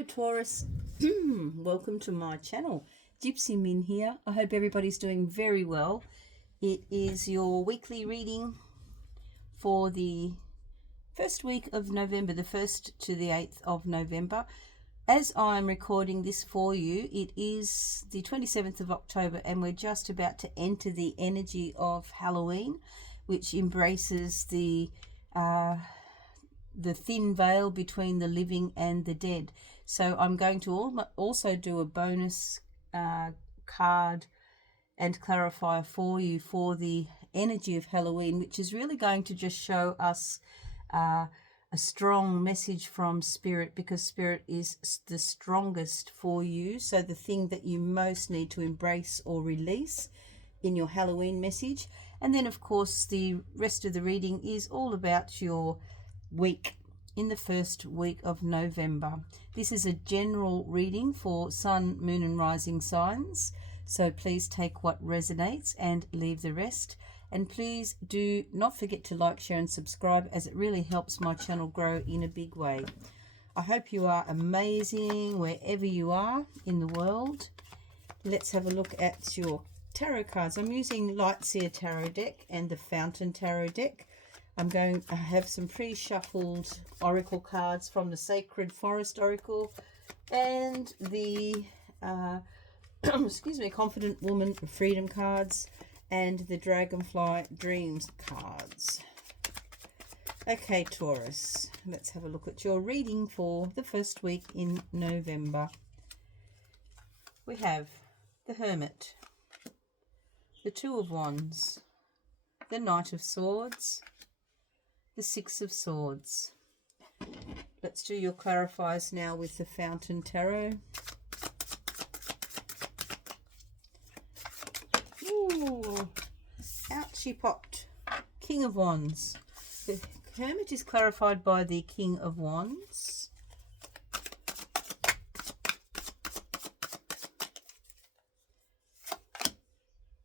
Hello Taurus, welcome to my channel. GypsyMin here. I hope everybody's doing very well. It is your weekly reading for the first week of November, the 1st to the 8th of November. As I'm recording this for you, it is the 27th of October and we're just about to enter the energy of Halloween, which embraces the thin veil between the living and the dead. So I'm going to also do a bonus card and clarifier for you for the energy of Halloween, which is really going to just show us a strong message from Spirit, because Spirit is the strongest for you. So the thing that you most need to embrace or release in your Halloween message. And then of course the rest of the reading is all about your week in the first week of November. This is a general reading for sun, moon and rising signs, so please take what resonates and leave the rest. And please do not forget to like, share and subscribe, as it really helps my channel grow in a big way. I hope you are amazing wherever you are in the world. Let's have a look at your tarot cards. I'm using Lightseer Tarot deck and the Fountain Tarot deck. I'm going to have some pre-shuffled oracle cards from the Sacred Forest Oracle and the Confident Woman Freedom cards and the Dragonfly Dreams cards. Okay, Taurus, let's have a look at your reading for the first week in November. We have the Hermit, the Two of Wands, the Knight of Swords, the Six of Swords. Let's do your clarifiers now with the Fountain Tarot. Ooh, out she popped. King of Wands. The Hermit is clarified by the King of Wands.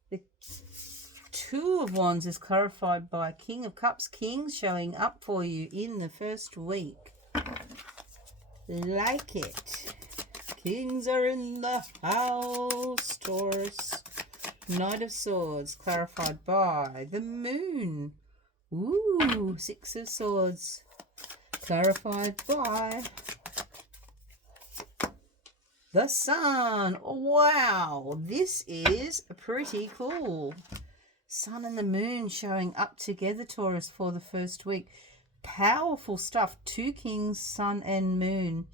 The Two of Wands is clarified by King of Cups. Kings showing up for you in the first week. Like it. Kings are in the house, Taurus. Knight of Swords clarified by the Moon. Ooh, Six of Swords clarified by the Sun. Wow, this is pretty cool. Sun and the Moon showing up together, Taurus, for the first week. Powerful stuff. Two Kings, Sun and Moon.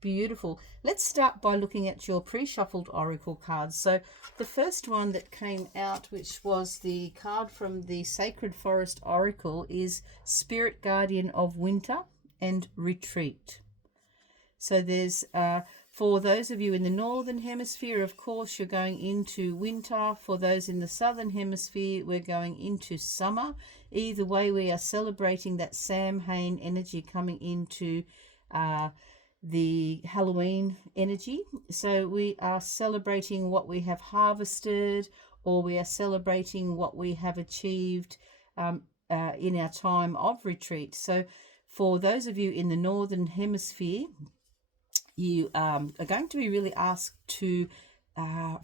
Beautiful. Let's start by looking at your pre-shuffled oracle cards. So the first one that came out, which was the card from the Sacred Forest Oracle, is Spirit Guardian of Winter and Retreat. So there's for those of you in the Northern Hemisphere, of course, you're going into winter. For those in the Southern Hemisphere, we're going into summer. Either way, we are celebrating that Samhain energy coming into the Halloween energy. So we are celebrating what we have harvested, or we are celebrating what we have achieved in our time of retreat. So for those of you in the Northern Hemisphere, you are going to be really asked to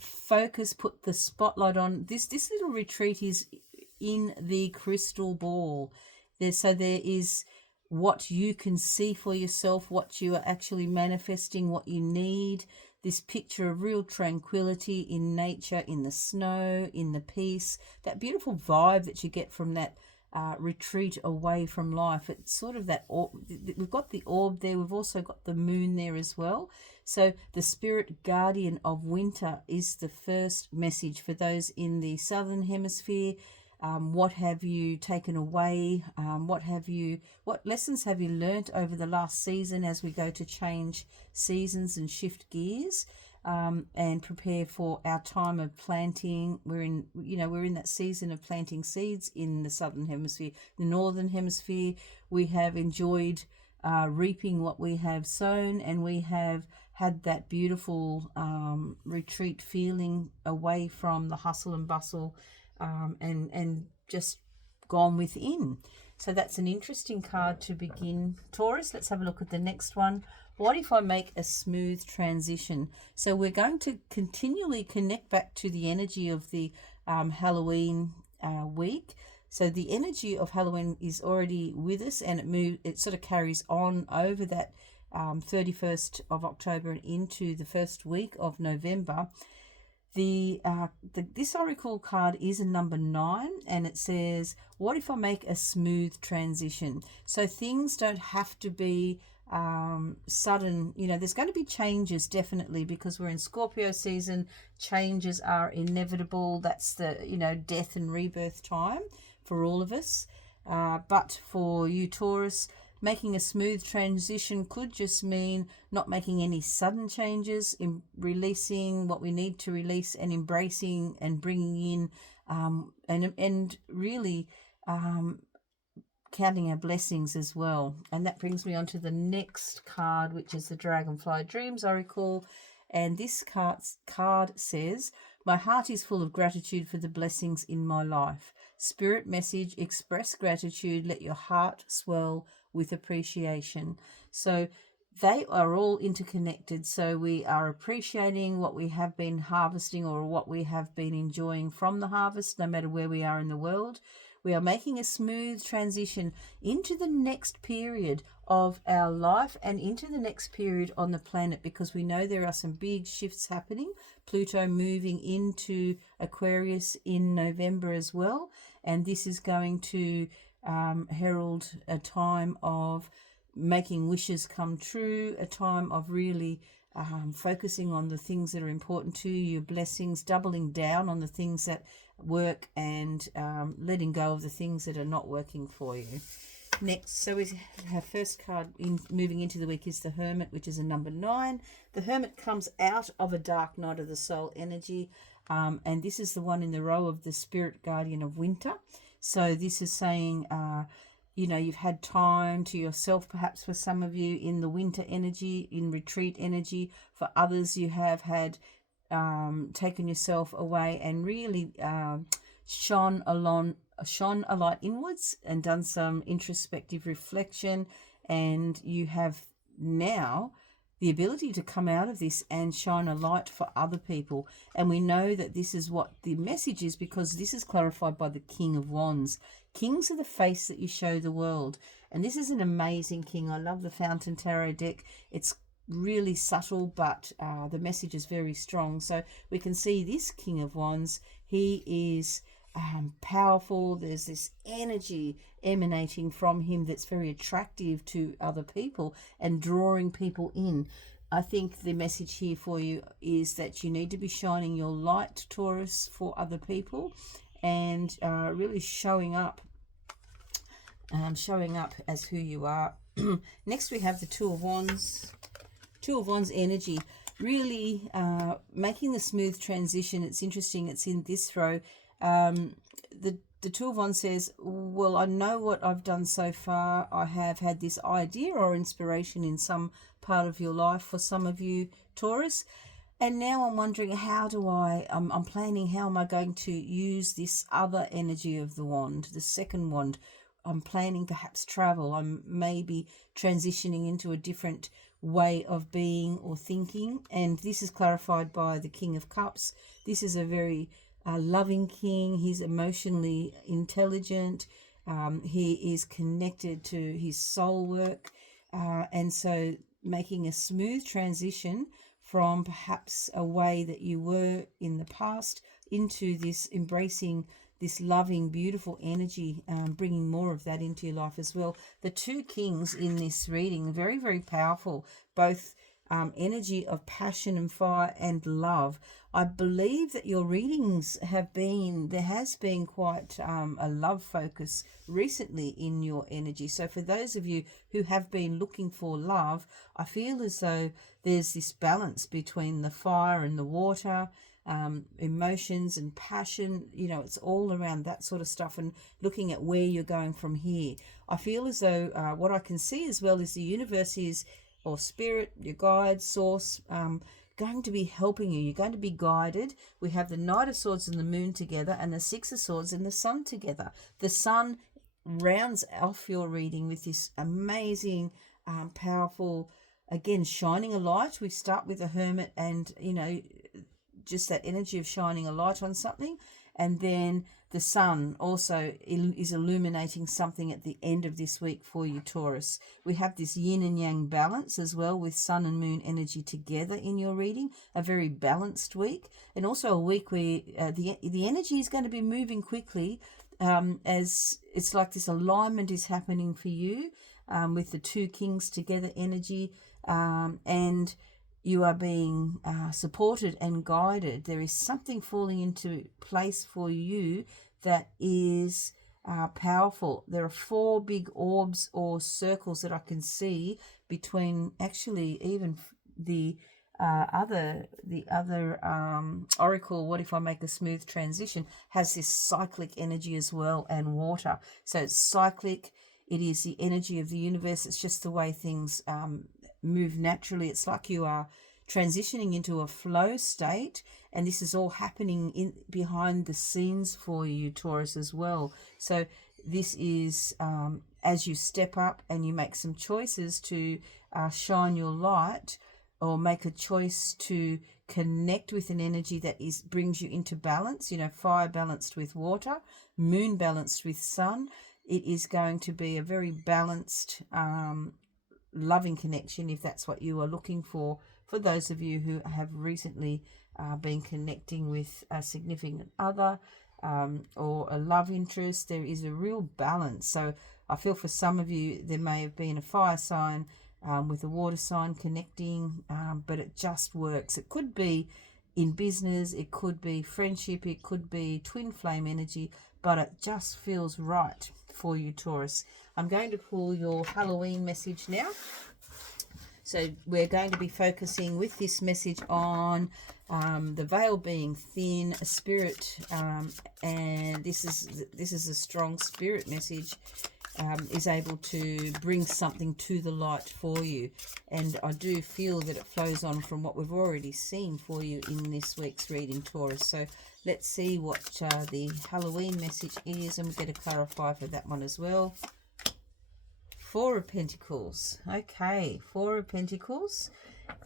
focus, put the spotlight on this little retreat is in the crystal ball. There is what you can see for yourself, what you are actually manifesting, what you need. This picture of real tranquility in nature, in the snow, in the peace, that beautiful vibe that you get from that retreat away from life. It's sort of that we've got the orb there, we've also got the moon there as well. So the Spirit Guardian of Winter is the first message for those in the Southern Hemisphere. What have you taken away? What lessons have you learnt over the last season as we go to change seasons and shift gears? And prepare for our time of planting. We're in that season of planting seeds in the Southern Hemisphere. The Northern Hemisphere, we have enjoyed reaping what we have sown, and we have had that beautiful retreat feeling away from the hustle and bustle, and just gone within. So that's an interesting card to begin, Taurus. Let's have a look at the next one. What if I make a smooth transition? So we're going to continually connect back to the energy of the Halloween week. So the energy of Halloween is already with us, and it sort of carries on over that 31st of October and into the first week of November. This oracle card is a number 9, and it says, what if I make a smooth transition? So things don't have to be sudden. There's going to be changes, definitely, because we're in Scorpio season. Changes are inevitable. That's the death and rebirth time for all of us. But for you, Taurus, making a smooth transition could just mean not making any sudden changes, in releasing what we need to release, and embracing and bringing in and really counting our blessings as well. And that brings me on to the next card, which is the Dragonfly Dreams Oracle. And this card says, my heart is full of gratitude for the blessings in my life. Spirit message, express gratitude, let your heart swell with appreciation. So they are all interconnected. So we are appreciating what we have been harvesting or what we have been enjoying from the harvest, no matter where we are in the world. We are making a smooth transition into the next period of our life and into the next period on the planet, because we know there are some big shifts happening. Pluto moving into Aquarius in November as well. And this is going to herald a time of making wishes come true, a time of really focusing on the things that are important to you, your blessings, doubling down on the things that work, and letting go of the things that are not working for you. Next, so our first card moving into the week is the Hermit, which is a number 9. The Hermit comes out of a dark night of the soul energy, and this is the one in the row of the Spirit Guardian of Winter. So this is saying, you've had time to yourself, perhaps for some of you, in the winter energy, in retreat energy. For others, you have had taken yourself away and really shone a light inwards and done some introspective reflection, and you have now the ability to come out of this and shine a light for other people. And we know that this is what the message is, because this is clarified by the King of Wands. Kings are the face that you show the world, and this is an amazing king. I love the Fountain Tarot deck. It's really subtle, but the message is very strong. So we can see this King of Wands, he is powerful. There's this energy emanating from him that's very attractive to other people and drawing people in. I think the message here for you is that you need to be shining your light, Taurus, for other people, and really showing up as who you are. Next we have the Two of Wands. Two of Wands energy, really making the smooth transition. It's interesting, it's in this row. The Two of Wands says, well, I know what I've done so far. I have had this idea or inspiration in some part of your life, for some of you, Taurus. And now I'm wondering, I'm planning, how am I going to use this other energy of the wand, the second wand? I'm planning perhaps travel. I'm maybe transitioning into a different way of being or thinking. And this is clarified by the King of Cups. This is a very loving king. He's emotionally intelligent. He is connected to his soul work. And so making a smooth transition from perhaps a way that you were in the past into this, embracing this loving, beautiful energy, bringing more of that into your life as well. The two kings in this reading, very, very powerful, both energy of passion and fire and love. I believe that your readings there has been quite a love focus recently in your energy. So for those of you who have been looking for love, I feel as though there's this balance between the fire and the water, emotions and passion. It's all around that sort of stuff, and looking at where you're going from here. I feel as though what I can see as well is the universe is, or spirit, your guide, source, going to be helping you. You're going to be guided. We have the Knight of Swords and the Moon together, and the Six of Swords and the Sun together. The Sun rounds off your reading with this amazing, powerful, again, shining a light. We start with the Hermit and, just that energy of shining a light on something. And then the Sun also is illuminating something at the end of this week for you, Taurus. We have this yin and yang balance as well, with Sun and Moon energy together in your reading. A very balanced week, and also a week where the energy is going to be moving quickly, as it's like this alignment is happening for you, with the two kings together energy, and you are being supported and guided. There is something falling into place for you that is powerful. There are 4 big orbs or circles that I can see between, actually, even the other oracle, What If I Make a Smooth Transition, has this cyclic energy as well, and water. So it's cyclic. It is the energy of the universe. It's just the way things move naturally. It's like you are transitioning into a flow state, and this is all happening in behind the scenes for you, Taurus, as well. So this is as you step up and you make some choices to shine your light, or make a choice to connect with an energy that brings you into balance, fire balanced with water, moon balanced with sun. It is going to be a very balanced, loving connection, if that's what you are looking for those of you who have recently been connecting with a significant other, or a love interest. There is a real balance. So I feel for some of you, there may have been a fire sign with a water sign connecting, but it just works. It could be in business, it could be friendship, it could be twin flame energy, but it just feels right for you, Taurus. I'm going to pull your Halloween message now. So we're going to be focusing with this message on the veil being thin, a spirit, and this is a strong spirit message, is able to bring something to the light for you. And I do feel that it flows on from what we've already seen for you in this week's reading, Taurus. So let's see what the Halloween message is, and we'll get a clarify for that one as well. 4 of Pentacles. Okay, 4 of Pentacles.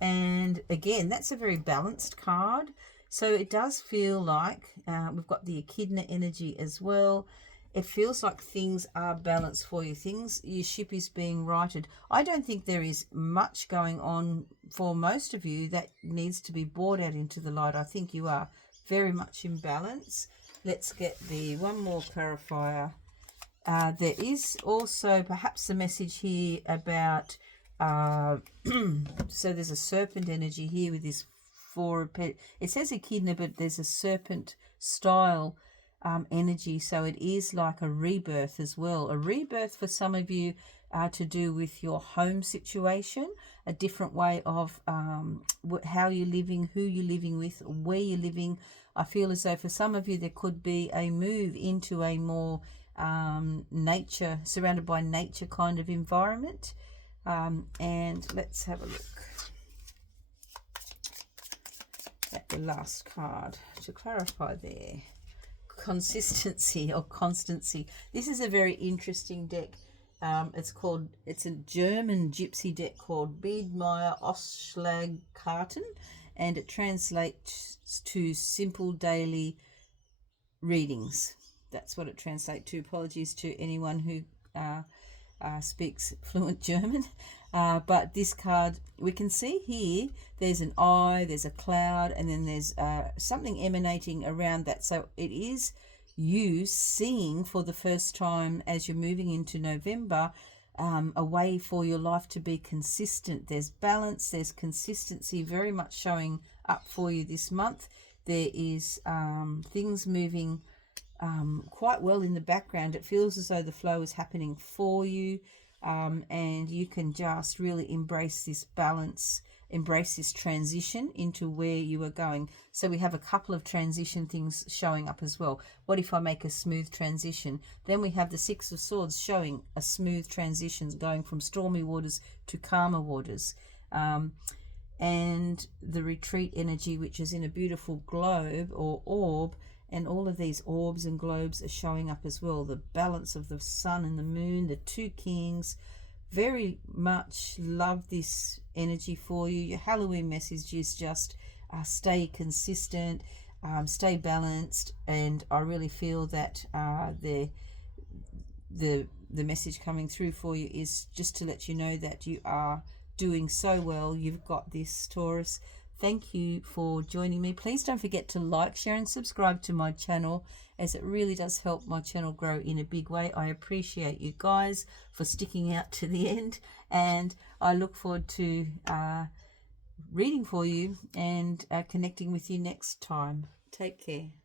And again, that's a very balanced card. So it does feel like we've got the Echidna energy as well. It feels like things are balanced for you. Your ship is being righted. I don't think there is much going on for most of you that needs to be brought out into the light. I think you are very much in balance. Let's get the one more clarifier. There is also perhaps a message here about, so there's a serpent energy here with this 4 of Pentacles. It says Echidna, but there's a serpent style energy. So it is like a rebirth as well. A rebirth for some of you to do with your home situation, a different way of how you're living, who you're living with, where you're living. I feel as though for some of you there could be a move into a more nature, surrounded by nature kind of environment. And let's have a look at the last card to clarify there. Consistency or constancy. This is a very interesting deck. It's a German gypsy deck called Biedmeier Ausschlagkarten, and it translates to simple daily readings. That's what it translates to. Apologies to anyone who speaks fluent German. But this card, we can see here, there's an eye, there's a cloud, and then there's something emanating around that. So it is you seeing for the first time as you're moving into November, a way for your life to be consistent. There's balance, there's consistency very much showing up for you this month. There is things moving quite well in the background. It feels as though the flow is happening for you, and you can just really embrace this balance, embrace this transition into where you are going. So we have a couple of transition things showing up as well. What if I make a smooth transition? Then we have the 6 of Swords showing a smooth transition, going from stormy waters to calmer waters. And the retreat energy, which is in a beautiful globe or orb, And all of these orbs and globes are showing up as well. The balance of the sun and the moon, the two kings. Very much love this energy for you. Your Halloween message is just stay consistent, stay balanced, and I really feel that the message coming through for you is just to let you know that you are doing so well. You've got this, Taurus. Thank you for joining me. Please don't forget to like, share and subscribe to my channel, as it really does help my channel grow in a big way. I appreciate you guys for sticking out to the end, and I look forward to reading for you and connecting with you next time. Take care.